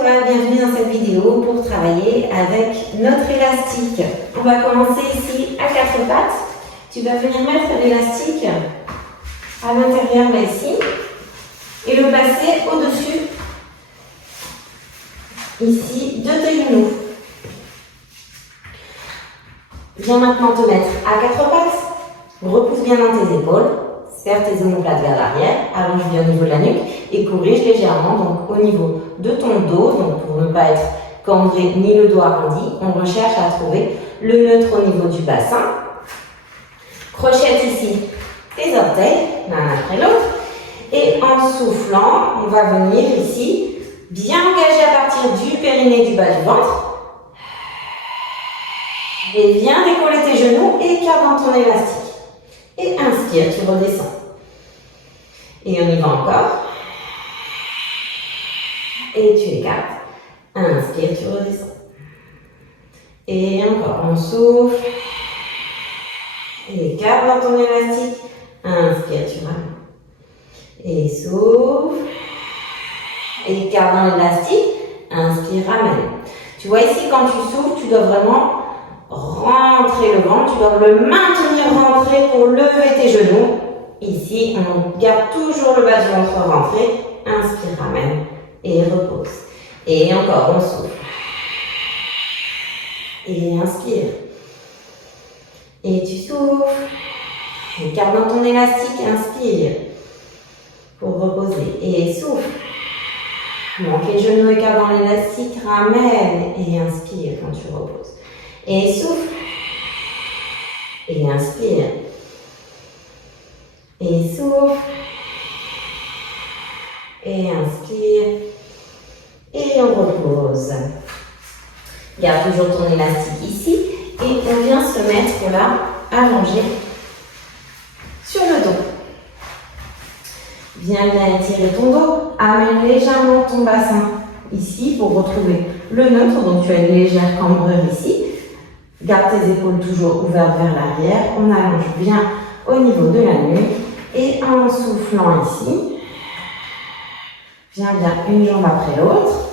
toi, bienvenue dans cette vidéo pour travailler avec notre élastique. On va commencer ici à quatre pattes. Tu vas venir mettre l'élastique à l'intérieur là ici et le placer au-dessus ici de tes genoux. Viens maintenant te mettre à quatre pattes, repousse bien dans tes épaules. Serre tes omoplates vers l'arrière, allonge bien au niveau de la nuque et corrige légèrement donc au niveau de ton dos. Donc pour ne pas être cambré ni le dos arrondi, on recherche à trouver le neutre au niveau du bassin. Crochette ici tes orteils, l'un après l'autre. Et en soufflant, on va venir ici bien engager à partir du périnée du bas du ventre. Et viens décoller tes genoux et garde dans ton élastique. Et inspire, tu redescends. Et on y va encore. Et tu écartes. Inspire, tu redescends. Et encore, on souffle. Et garde dans ton élastique. Inspire, tu ramènes. Et souffle. Et garde dans l'élastique. Inspire, ramène. Tu vois ici, quand tu souffles, tu dois vraiment rentrer le ventre, tu dois le maintenir rentré pour lever tes genoux. Ici, on garde toujours le bas du ventre rentré. Inspire, ramène et repose. Et encore, on souffle. Et inspire. Et tu souffles. Et garde dans ton élastique, inspire pour reposer. Et souffle. Monte les genoux et garde dans l'élastique, ramène et inspire quand tu reposes. Et souffle. Et inspire. Et souffle. Et inspire. Et on repose. Garde toujours ton élastique ici. Et on vient se mettre là, allongé sur le dos. Viens étirer ton dos. Amène légèrement ton bassin ici pour retrouver le neutre. Donc tu as une légère cambrure ici. Garde tes épaules toujours ouvertes vers l'arrière. On allonge bien au niveau de la nuque. Et en soufflant ici, viens bien une jambe après l'autre.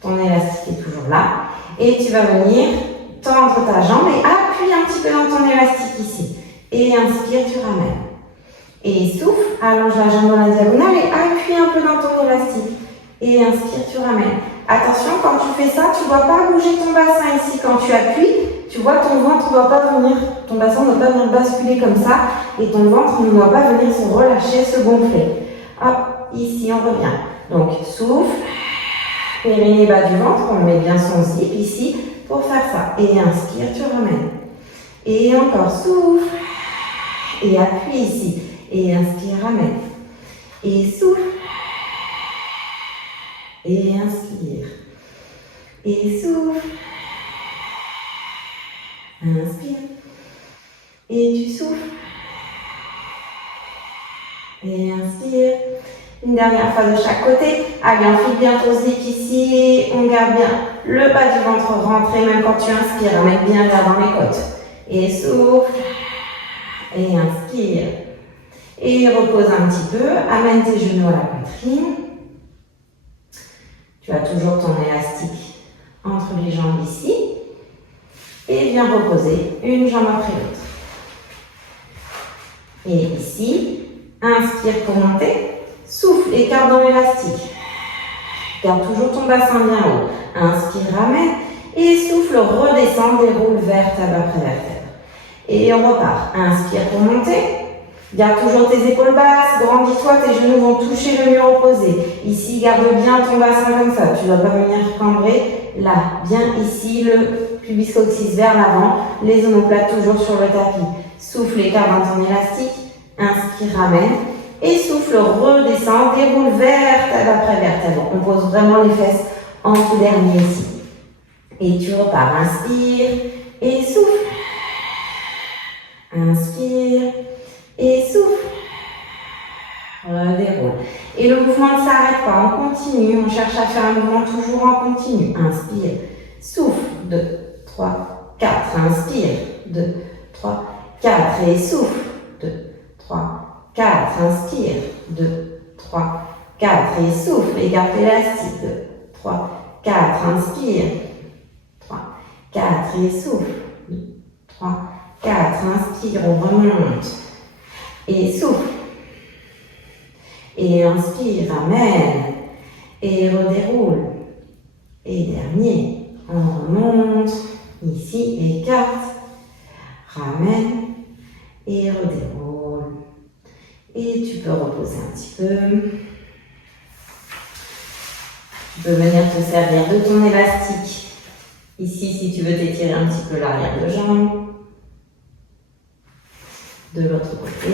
Ton élastique est toujours là. Et tu vas venir tendre ta jambe et appuie un petit peu dans ton élastique ici. Et inspire, tu ramènes. Et souffle, allonge la jambe dans la diagonale et appuie un peu dans ton élastique. Et inspire, tu ramènes. Attention, quand tu fais ça, tu ne dois pas bouger ton bassin ici. Quand tu appuies, tu vois, ton ventre ne doit pas venir, ton bassin ne doit pas venir basculer comme ça et ton ventre ne doit pas venir se relâcher, se gonfler. Hop, ici on revient. Donc souffle, périnée bas du ventre, on met bien son zip ici pour faire ça. Et inspire, tu ramènes. Et encore souffle et appuie ici. Et inspire, ramène. Et souffle. Et inspire. Et souffle. Inspire. Et tu souffles. Et inspire. Une dernière fois de chaque côté. Allez, enfile bien ton zip ici. On garde bien le bas du ventre rentré, même quand tu inspires. Mets bien l'air dans les côtes. Et souffle. Et inspire. Et repose un petit peu. Amène tes genoux à la poitrine. Tu as toujours ton élastique entre les jambes ici. Et viens reposer une jambe après l'autre. Et ici, inspire pour monter. Souffle, écarte dans l'élastique. Garde toujours ton bassin bien haut. Inspire, ramène. Et souffle, redescend, déroule vertèbre après vertèbre. Et on repart. Inspire pour monter. Garde toujours tes épaules basses, grandis-toi, tes genoux vont toucher le mur opposé. Ici, garde bien ton bassin comme ça. Tu ne dois pas venir cambrer. Là, bien ici, le pubis coccyx vers l'avant, les omoplates toujours sur le tapis. Souffle, écarte dans ton élastique. Inspire, ramène. Et souffle, redescend, déroule vertèbre après vertèbre. On pose vraiment les fesses en tout dernier ici. Et tu repars. Inspire et souffle. Inspire. Et souffle. Redéroule. Et le mouvement ne s'arrête pas, on continue. On cherche à faire un mouvement toujours en continu. Inspire. Souffle. 2, 3, 4. Inspire. 2, 3, 4. Et souffle. 2, 3, 4. Inspire. 2, 3, 4. Et souffle. Et garde l'élastique. 2, 3, 4, inspire. 3, 4 et souffle. 3, 4, inspire, on remonte. Et souffle. Et inspire, ramène. Et redéroule. Et dernier, on remonte. Ici, écarte. Ramène. Et redéroule. Et tu peux reposer un petit peu. Tu peux venir te servir de ton élastique. Ici, si tu veux t'étirer un petit peu l'arrière de jambe. De l'autre côté.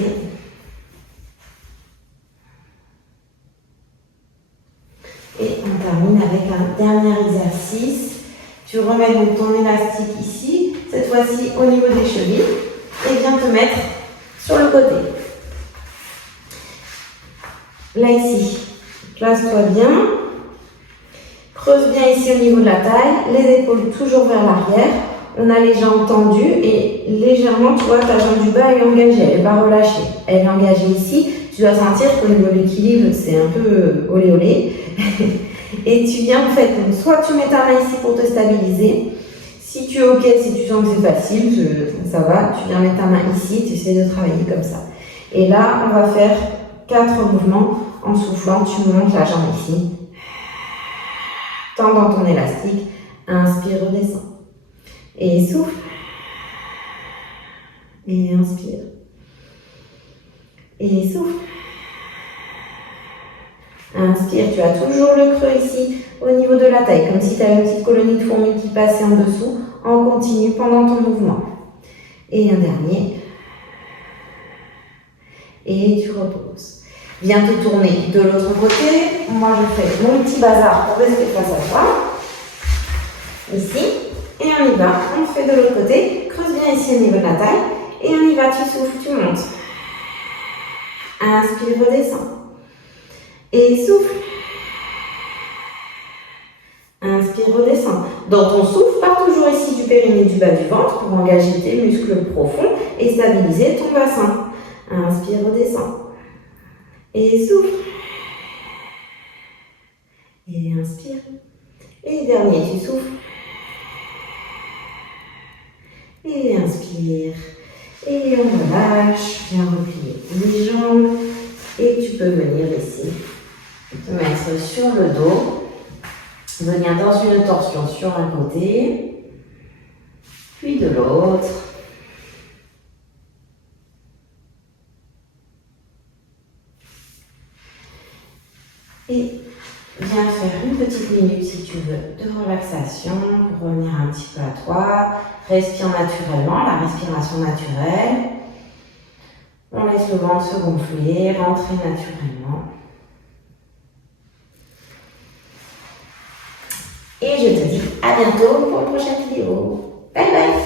Et on termine avec un dernier exercice. Tu remets donc ton élastique ici, cette fois-ci au niveau des chevilles, et viens te mettre sur le côté. Là ici, place-toi bien. Creuse bien ici au niveau de la taille, les épaules toujours vers l'arrière. On a les jambes tendues et légèrement, tu vois, ta jambe du bas est engagée, elle n'est pas relâchée. Elle est engagée ici. Tu dois sentir qu'au niveau de l'équilibre, c'est un peu olé olé. Et tu viens en fait, donc soit tu mets ta main ici pour te stabiliser. Si tu es ok, si tu sens que c'est facile, ça va, tu viens mettre ta main ici, tu essaies de travailler comme ça. Et là, on va faire 4 mouvements en soufflant. Tu montes la jambe ici. Tends dans ton élastique. Inspire, redescends. Et souffle. Et inspire. Et souffle. Inspire, tu as toujours le creux ici au niveau de la taille, comme si tu avais une petite colonie de fourmis qui passait en dessous. En continu pendant ton mouvement. Et un dernier. Et tu reposes. Viens te tourner de l'autre côté. Moi, je fais mon petit bazar pour rester face à toi. Ici. Et on y va. On fait de l'autre côté. Creuse bien ici au niveau de la taille. Et on y va. Tu souffles, tu montes. Inspire, redescends. Et souffle. Inspire, redescends. Dans ton souffle, pars toujours ici du périnée du bas du ventre pour engager tes muscles profonds et stabiliser ton bassin. Inspire, redescends. Et souffle. Et inspire. Et dernier, tu souffles. Et inspire. Et on relâche. Viens replier les jambes. Et tu peux venir ici. Te mettre sur le dos. Venir dans une torsion sur un côté. Puis de l'autre. Et viens faire une petite minute si tu veux de relaxation pour revenir un petit peu à toi. Respire naturellement, la respiration naturelle. On laisse le ventre se gonfler, rentrer naturellement. Et je te dis à bientôt pour une prochaine vidéo. Bye bye!